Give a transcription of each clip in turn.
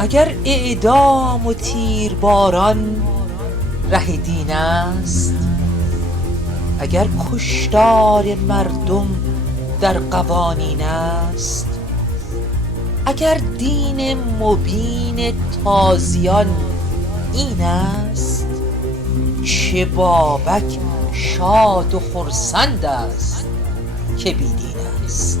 اگر اعدام و تیرباران ره دین است، اگر کشتار مردم در قوانین است، اگر دین مبین تازیان این است، چه بابک شاد و خرسند است که بی دین است.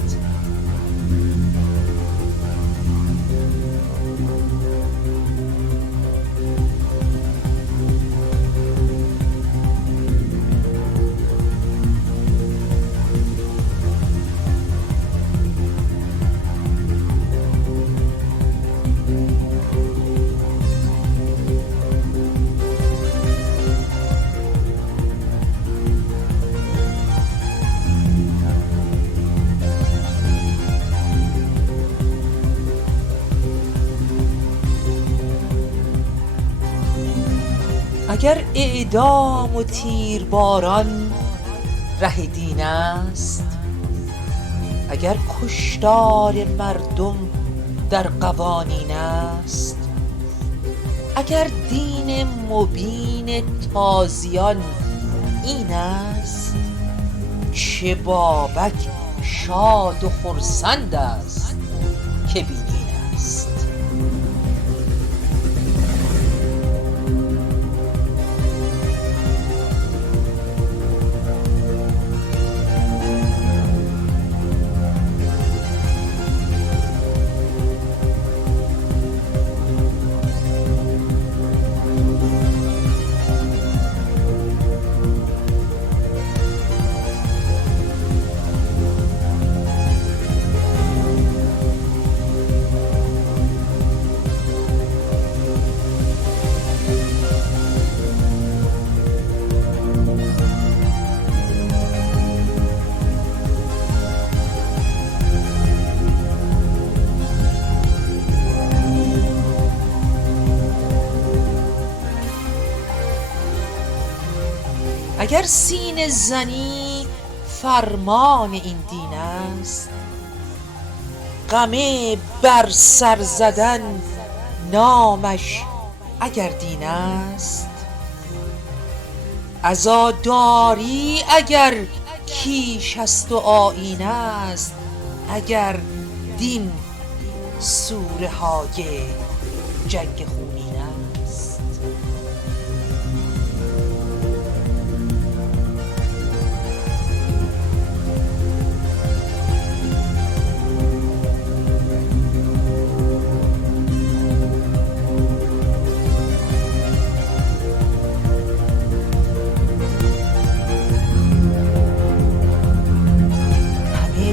اگر اعدام و تیرباران ره دین است، اگر کشتار مردم در قوانین است، اگر دین مبین تازیان این است، چه بابک شاد و خرسند است که بی دین است. اگر سینه زنی فرمان این دین است، غم بر سر زدن نامش اگر دین است، عزاداری اگر کیش است و آیین است، اگر دین سوره های جنگ خونین است.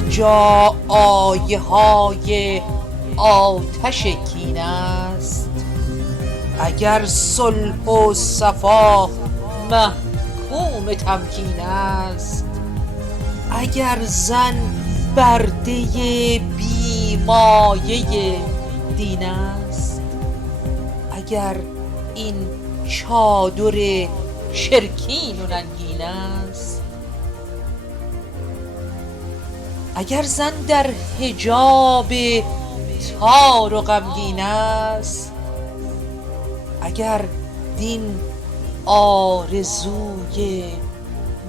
جا آیه های آتش کین است، اگر صلح و صفا محکوم تمکین است، اگر زن برده بیمایه دین است، اگر این چادر شرکین و رنگین است، اگر زن در حجاب تار و غمگین است، اگر دین آرزوی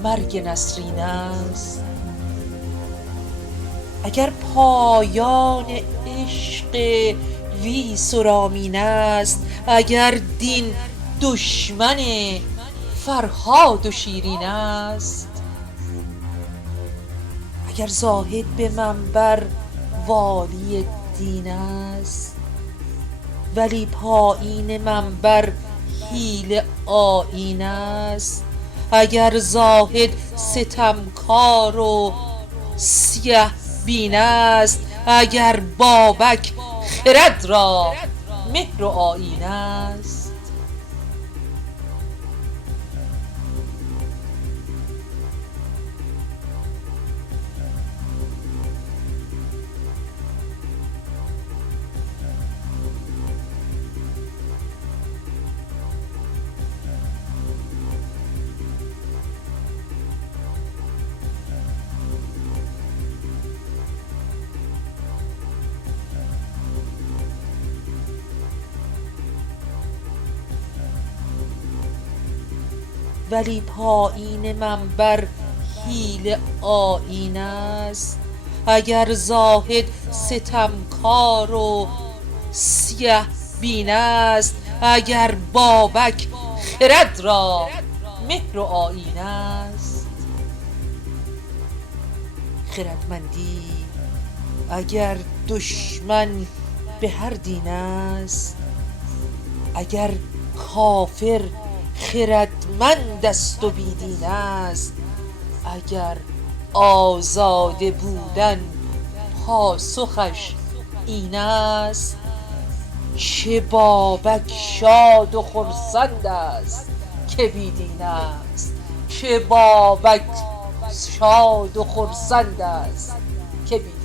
مرگ نسرین است، اگر پایان عشق ویس و رامین است، اگر دین دشمن فرهاد و شیرین است، اگر زاهد به منبر والی دین است، ولی پایین منبر حیله آیین است، اگر زاهد ستمکار و سیه بین است، اگر بابک خرد را مهر و آیین است. ولی پایین منبر حیله آیین است، اگر زاهد ستمکار و سیه بین است، اگر بابک خرد را مهر و آیین است. خردمندی اگر دشمن به هر دین است، اگر کافر خردمند است و بی دین است، اگر آزاده بودن پاسخش این است، چه بابک شاد و خرسند است که بی دین است، چه بابک شاد و خرسند است که بی